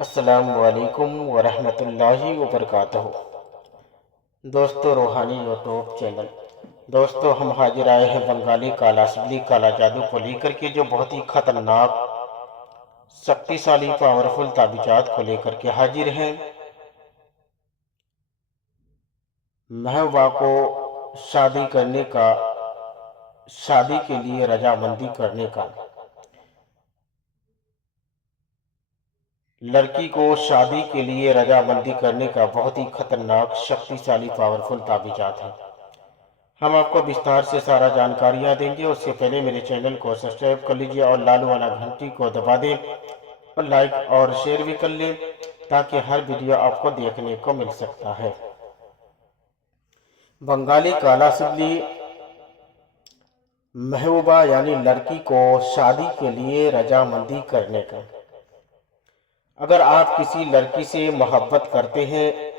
अस्सलाम वालेकुम वरहमतुल्लाहि वबरकातुहू। दोस्तों, रूहानी यूट्यूब चैनल। दोस्तों, हम हाजिर आए हैं बंगाली काला सिबली काला जादू को लेकर के, जो बहुत ही खतरनाक शक्तिशाली पावरफुल ताबिजात को लेकर के हाजिर हैं। महबूबा को शादी के लिए रजामंदी करने का, लड़की को शादी के लिए रजामंदी करने का बहुत ही खतरनाक शक्तिशाली पावरफुल ताबिजात है। हम आपको विस्तार से सारा जानकारियाँ देंगे। उससे पहले मेरे चैनल को सब्सक्राइब कर लीजिए और लाल वाला घंटी को दबा दें और लाइक और शेयर भी कर लें, ताकि हर वीडियो आपको देखने को मिल सकता है। बंगाली काला सिबली महबूबा यानी लड़की को शादी के लिए रजामंदी करने का। अगर आप किसी लड़की से मोहब्बत करते हैं,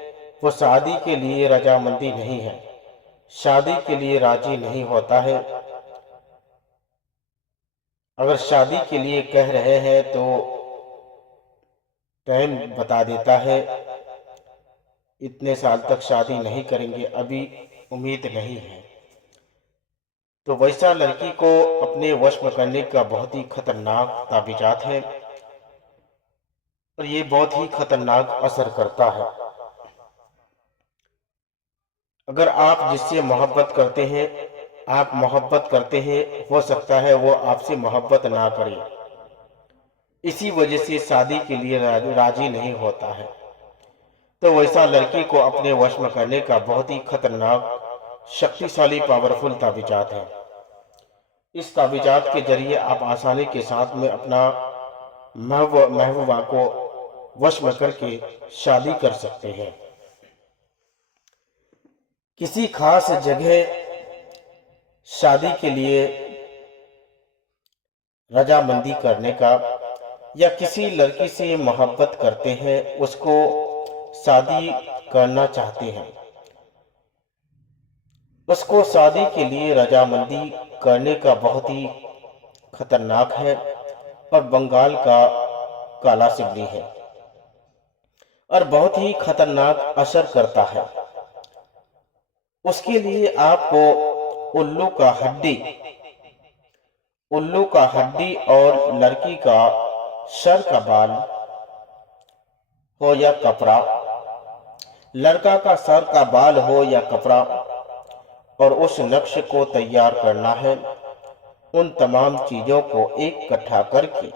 वो शादी के लिए रजामंदी नहीं है, शादी के लिए राजी नहीं होता है। अगर शादी के लिए कह रहे हैं तो टाइम बता देता है, इतने साल तक शादी नहीं करेंगे, अभी उम्मीद नहीं है। तो वैसा लड़की को अपने वश में करने का बहुत ही खतरनाक ताबिजात है और ये बहुत ही खतरनाक असर करता है। अगर आप जिससे मोहब्बत करते हैं, हो सकता है वो आपसे मोहब्बत ना करे, इसी वजह से शादी के लिए राजी नहीं होता है। तो वैसा लड़की को अपने वश में करने का बहुत ही खतरनाक शक्तिशाली पावरफुल ताबिजात है। इस ताबिजात के जरिए आप आसानी के साथ में अपना महबूबा को वश में करके शादी कर सकते हैं। किसी खास जगह शादी के लिए रजामंदी करने का, या किसी लड़की से मोहब्बत करते हैं, उसको शादी करना चाहते हैं, उसको शादी के लिए रजामंदी करने का बहुत ही खतरनाक है और बंगाल का काला सिबली है और बहुत ही खतरनाक असर करता है। उसके लिए आपको उल्लू का हड्डी और लड़की का सर का बाल हो या कपड़ा, लड़का का सर का बाल हो या कपड़ा, और उस नक्श को तैयार करना है। उन तमाम चीजों को इकट्ठा करके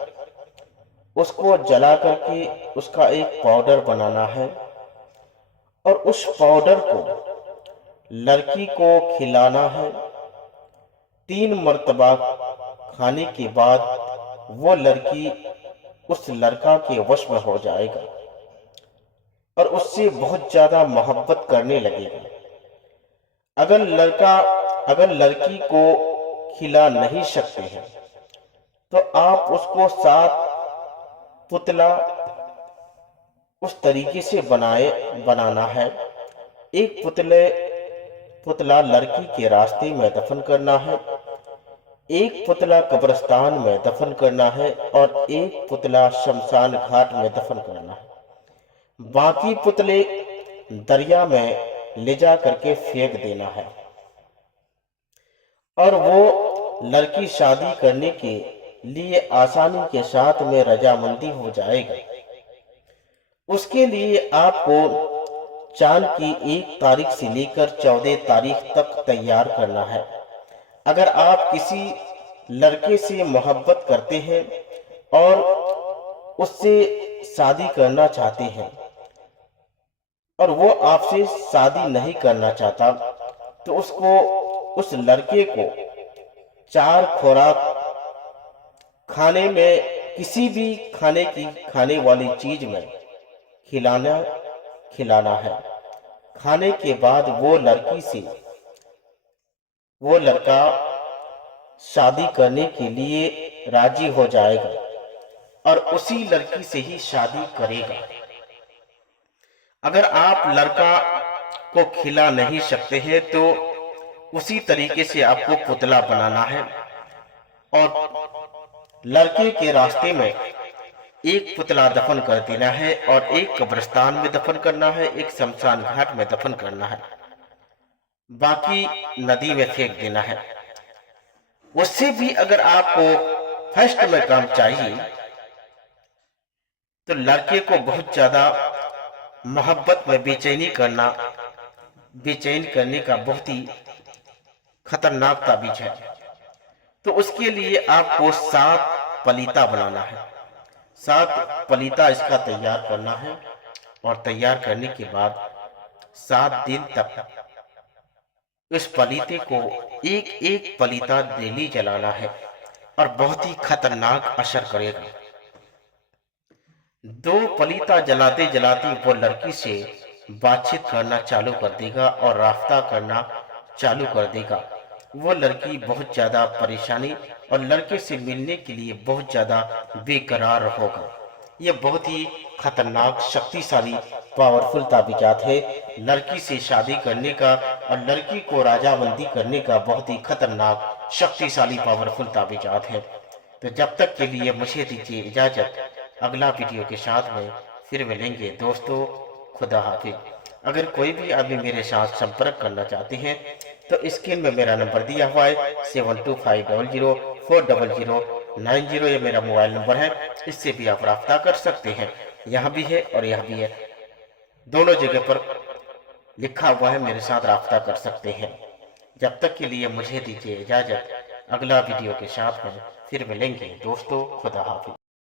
उसको जला करके उसका एक पाउडर बनाना है और उस पाउडर को लड़की को खिलाना है। 3 मर्तबा खाने के बाद वो लड़की उस लड़का के वश में हो जाएगा और उससे बहुत ज्यादा मोहब्बत करने लगेगा। अगर लड़की को खिला नहीं सकते हैं, तो आप उसको 7 पुतला उस तरीके से बनाना है। एक पुतला लड़की के रास्ते में दफन करना है, एक पुतला कब्रिस्तान में दफन करना है और एक पुतला शमशान घाट में दफन करना है। बाकी पुतले दरिया में ले जा करके फेंक देना है और वो लड़की शादी करने के लिए आसानी के साथ में रजामंदी हो जाएगा। उसके लिए आपको चांद की 1 तारीख से लेकर 14 तारीख तक तैयार करना है। अगर आप किसी लड़के से मोहब्बत करते हैं और उससे शादी करना चाहते हैं और वो आपसे शादी नहीं करना चाहता, तो उस लड़के को 4 खुराक खाने में, किसी भी खाने वाली चीज में खिलाना है। खाने के बाद वो लड़का शादी करने के लिए राजी हो जाएगा और उसी लड़की से ही शादी करेगा। अगर आप लड़का को खिला नहीं सकते हैं, तो उसी तरीके से आपको पुतला बनाना है और लड़के के रास्ते में एक पुतला दफन कर देना है और एक कब्रिस्तान में दफन करना है, एक शमशान घाट में दफन करना है, बाकी नदी में फेंक देना है। उससे भी अगर आपको फर्स्ट में काम चाहिए तो लड़के को बहुत ज्यादा मोहब्बत में बेचैन करने का बहुत ही खतरनाक ताबीज है। तो उसके लिए आपको 7 पलीता बनाना है। 7 पलीता इसका तैयार करना है और तैयार करने के बाद 7 दिन तक इस पलीते को एक एक पलीता डेली जलाना है और बहुत ही खतरनाक असर करेगा। 2 पलीता जलाते जलाते वो लड़की से बातचीत करना चालू कर देगा और राफ्ता करना चालू कर देगा। वो लड़की बहुत ज्यादा परेशानी और लड़के से मिलने के लिए बहुत ज्यादा बेकरार होगा। ये बहुत ही खतरनाक, शक्तिशाली, पावरफुल ताबीजात है। लड़की से शादी करने का और लड़की को राजाबंदी करने का बहुत ही खतरनाक, शक्तिशाली, पावरफुल ताबीजात है। तो जब तक के लिए मुझे दीजिए इजाजत, अगला वीडियो के साथ में फिर मिलेंगे दोस्तों। खुदा हाफिज। अगर कोई भी आदमी मेरे साथ संपर्क करना चाहते हैं तो स्क्रीन में मेरा नंबर दिया हुआ है 7250040090। ये मेरा मोबाइल नंबर है, इससे भी आप राब्ता कर सकते हैं। यहाँ भी है और यहाँ भी है, दोनों जगह पर लिखा हुआ है, मेरे साथ राब्ता कर सकते हैं। जब तक के लिए मुझे दीजिए इजाजत, अगला वीडियो के साथ में फिर मिलेंगे दोस्तों। खुदा हाफिज।